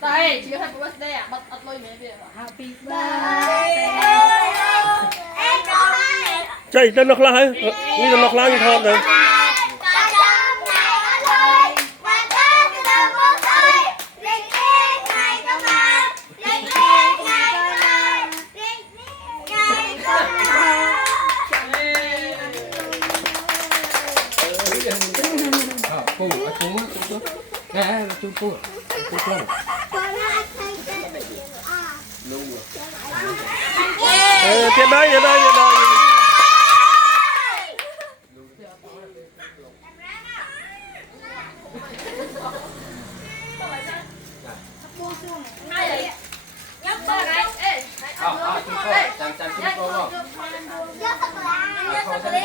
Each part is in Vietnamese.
đây chỉ happy birthday à bật lôi mẹ về happy chạy tên nó lại như nó lại như thon rồi cô nè chú cô tiền đây tiền đây tiền đây ôm nhá trong sân này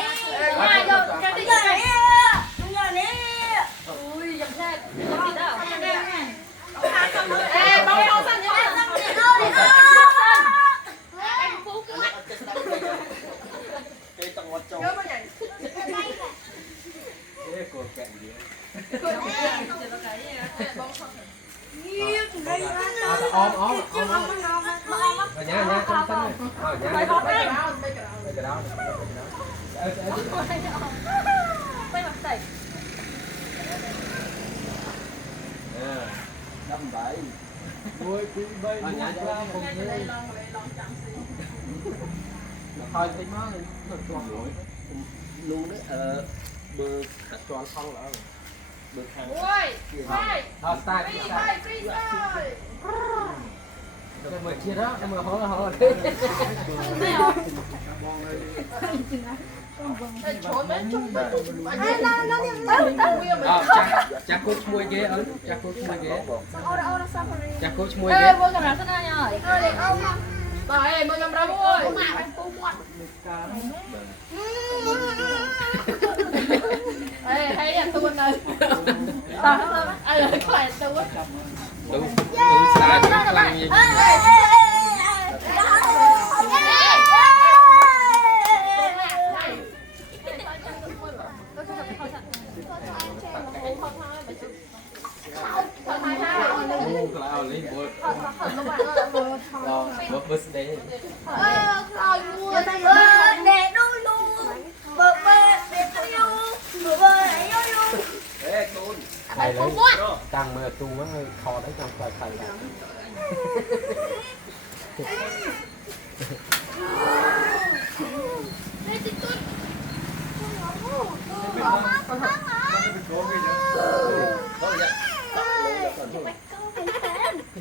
cái đó đâm bậy vui quý bay nhá không thôi tí má nó tròn rồi luôn đấy bơ hạt tròn không là bơ khang thôi style cái mười chia đó em mười hó đấy cha coach mui ghế ấn cha coach mui ghế cha coach mui ghế rồi mời cầm ra vui hay là tôi này ai là các bạn tôi đủ sai đủ lăng gì birthday này lấy tăng mưa tu nó hơi khó đấy trong vài thầy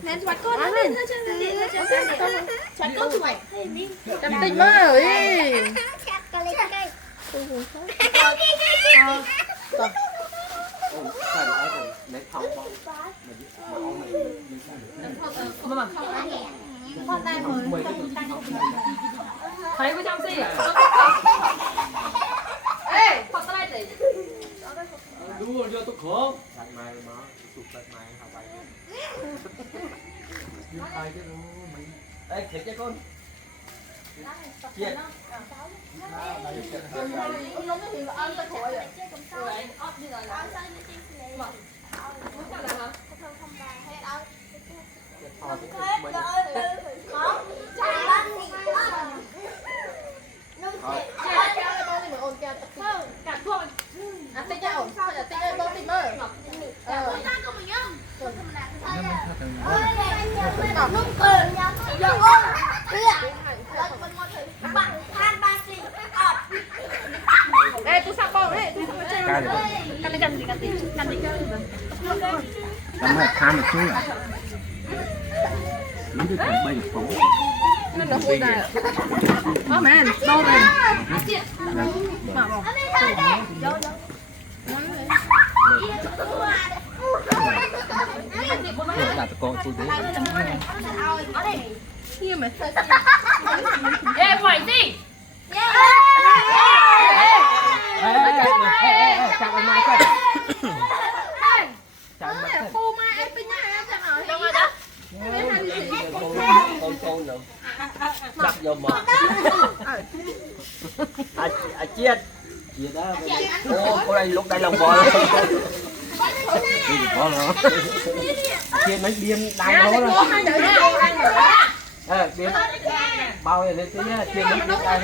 Nè chặt con nó lên chặt con chụp ảnh chặt tình má ơi thấy có trong gì à? Ê, phật tay tỷ. đua vô tôi khổ lại mày mà chụp lại mày học bài đi tay cái nó mày ê thiệt cho con chuyện Ông nói thì ăn tay khỏi rồi. Rồi, ốp như rồi là. Muốn sao làm hả? Ê, tôi sắp bông đấy. Cắn đi. Tắm một tham một chút à đúng được khoảng 7 phút Nên nó hôi ra. Ô mẹ, đâu rồi? Mà bỏ. là con tôi đấy Như mày. Ê, quẩy gì? chào anh Mai coi chào anh Mai Phu mai em bên nhà em chẳng hỏi. Đâu rồi đó? con nữa chắc vô mà chiết chiết đó ô cô đây lúc đây lòng bò đi bò nữa chia mấy điên đai đó rồi. Điên bao giờ lên tí chia mấy điên đai